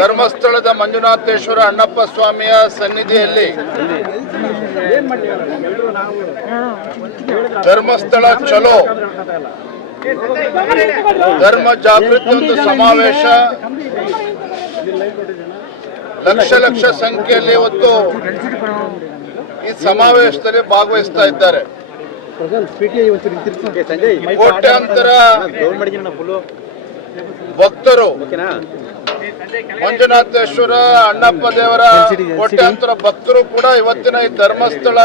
ಧರ್ಮಸ್ಥಳದ ಮಂಜುನಾಥೇಶ್ವರ ಅಣ್ಣಪ್ಪ ಸ್ವಾಮಿಯ ಸನ್ನಿಧಿಯಲ್ಲಿ ಧರ್ಮಸ್ಥಳ ಚಲೋ. ಧರ್ಮ ಜಾಗೃತಿ ಒಂದು ಸಮಾವೇಶ. ಲಕ್ಷ ಲಕ್ಷ ಸಂಖ್ಯೆಯಲ್ಲಿ ಇವತ್ತು ಈ ಸಮಾವೇಶದಲ್ಲಿ ಭಾಗವಹಿಸ್ತಾ ಇದ್ದಾರೆ. ಕೋಟ್ಯಾಂತರ ಭಕ್ತರು ಮಂಜುನಾಥೇಶ್ವರ ಅಣ್ಣಪ್ಪ ದೇವರ ಕೋಟ್ಯಾಂತರ ಭಕ್ತರು ಕೂಡ ಇವತ್ತಿನ ಈ ಧರ್ಮಸ್ಥಳ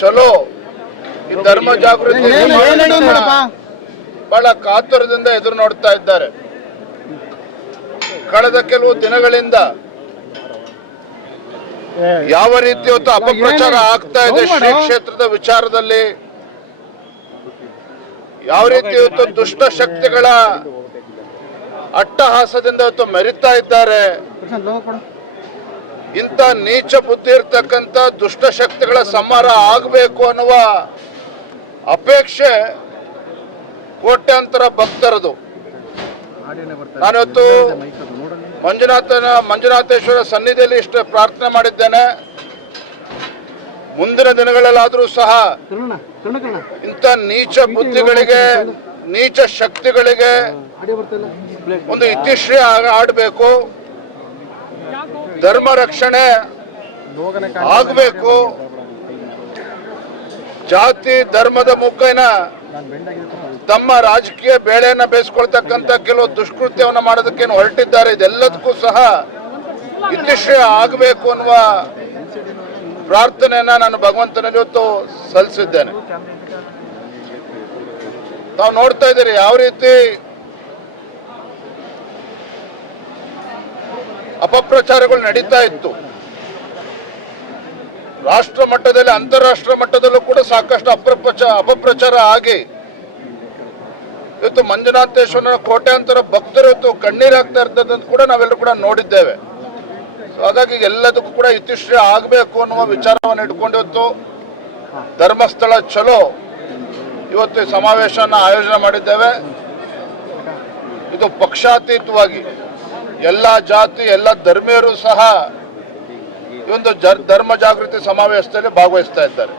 ಚಲೋ ಈ ಧರ್ಮ ಜಾಗೃತಿ ಬಹಳ ಕಾತುರದಿಂದ ಎದುರು ನೋಡ್ತಾ ಇದ್ದಾರೆ ಕಳೆದ ಕೆಲವು ದಿನಗಳಿಂದ ಯಾವ ರೀತಿ ಇವತ್ತು ಅಪಪ್ರಚಾರ ಆಗ್ತಾ ಇದೆ ಶ್ರೀ ಕ್ಷೇತ್ರದ ವಿಚಾರದಲ್ಲಿ ಯಾವ ರೀತಿ ಇವತ್ತು ದುಷ್ಟ ಶಕ್ತಿಗಳ ಅಟ್ಟಹಾಸದಿಂದ ಇವತ್ತು ಮೆರಿತಾ ಇದ್ದಾರೆ. ಇಂಥ ನೀಚ ಬುದ್ಧಿ ಇರ್ತಕ್ಕಂಥ ದುಷ್ಟ ಶಕ್ತಿಗಳ ಸಂಹಾರ ಆಗಬೇಕು ಅನ್ನುವ ಅಪೇಕ್ಷೆ ಕೋಟ್ಯಾಂತರ ಭಕ್ತರದು. ನಾನಿವತ್ತು ಮಂಜುನಾಥನ ಮಂಜುನಾಥೇಶ್ವರ ಸನ್ನಿಧಿಯಲ್ಲಿ ಇಷ್ಟು ಪ್ರಾರ್ಥನೆ ಮಾಡಿದ್ದೇನೆ. ಮುಂದಿನ ದಿನಗಳಲ್ಲಾದರೂ ಸಹ ಇಂಥ ನೀಚ ಬುದ್ಧಿಗಳಿಗೆ ನೀಚ ಶಕ್ತಿಗಳಿಗೆ ಒಂದು ಇತಿಶ್ರೀ ಆಡಬೇಕು. ಧರ್ಮ ರಕ್ಷಣೆ ಆಗಬೇಕು. ಜಾತಿ ಧರ್ಮದ ಮುಖೈನ ತಮ್ಮ ರಾಜಕೀಯ ಬೇಳೆಯನ್ನ ಬೇಯಿಸ್ಕೊಳ್ತಕ್ಕಂಥ ಕೆಲವು ದುಷ್ಕೃತ್ಯವನ್ನ ಮಾಡೋದಕ್ಕೇನು ಹೊರಟಿದ್ದಾರೆ. ಇದೆಲ್ಲದಕ್ಕೂ ಸಹ ಇತಿಶ್ರೀ ಆಗಬೇಕು ಅನ್ನುವ ಪ್ರಾರ್ಥನೆಯನ್ನ ನಾನು ಭಗವಂತನಲ್ಲಿ ಇವತ್ತು ಸಲ್ಲಿಸಿದ್ದೇನೆ. ನಾವು ನೋಡ್ತಾ ಇದ್ದೀರಿ ಯಾವ ರೀತಿ ಅಪಪ್ರಚಾರಗಳು ನಡೀತಾ ಇತ್ತು. ರಾಷ್ಟ್ರ ಮಟ್ಟದಲ್ಲಿ, ಅಂತಾರಾಷ್ಟ್ರ ಮಟ್ಟದಲ್ಲೂ ಕೂಡ ಸಾಕಷ್ಟು ಅಪಪ್ರಚಾರ ಅಪಪ್ರಚಾರ ಆಗಿ ಇವತ್ತು ಮಂಜುನಾಥೇಶ್ವರನ ಕೋಟ್ಯಾಂತರ ಭಕ್ತರು ಇವತ್ತು ಕಣ್ಣೀರಾಗ್ತಾ ಇರ್ತದಂತ ಕೂಡ ನಾವೆಲ್ಲರೂ ಕೂಡ ನೋಡಿದ್ದೇವೆ. ಹಾಗಾಗಿ ಎಲ್ಲದಕ್ಕೂ ಕೂಡ ಇತಿಶ್ರೀ ಆಗಬೇಕು ಅನ್ನುವ ವಿಚಾರವನ್ನು ಇಟ್ಕೊಂಡು ಇವತ್ತು ಧರ್ಮಸ್ಥಳ ಚಲೋ ಇವತ್ತು ಸಮಾವೇಶವನ್ನು ಆಯೋಜನೆ ಮಾಡಿದ್ದೇವೆ. ಇದು ಪಕ್ಷಾತೀತವಾಗಿ ಎಲ್ಲ ಜಾತಿ ಎಲ್ಲ ಧರ್ಮೀಯರು ಸಹ ಈ ಒಂದು ಧರ್ಮ ಜಾಗೃತಿ ಸಮಾವೇಶದಲ್ಲಿ ಭಾಗವಹಿಸ್ತಾ ಇದ್ದಾರೆ.